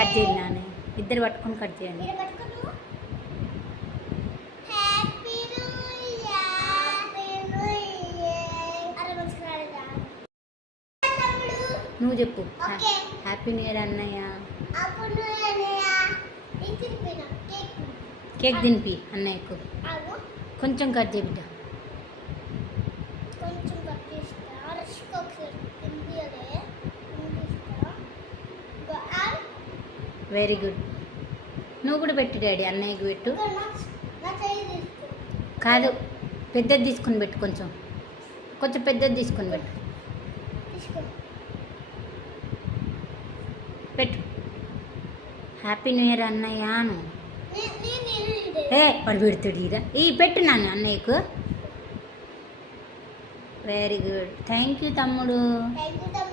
Cut చేయండి నాన్న, ఇద్దరు పట్టుకొని కట్ చేయండి. నువ్వు చెప్పు. హ్యాపీ న్యూ ఇయర్ అన్నయ్య. కేక్ తినిపి అన్నయ్యకు. కొంచెం కట్ చేయి బిడ్డ. Very good. నువ్వు కూడా పెట్టు డాడీ, అన్నయ్యకి పెట్టు. కాదు, పెద్దది తీసుకొని పెట్టు, కొంచెం కొంచెం పెద్దది తీసుకొని పెట్టు. పెట్టు. హ్యాపీ న్యూ ఇయర్ అన్నయ్యాను. వాడు పెడుతుడు ఇరా. ఈ పెట్టు నాన్న అన్నయ్యకు. Very good. థ్యాంక్ యూ తమ్ముడు. వెల్కమ్.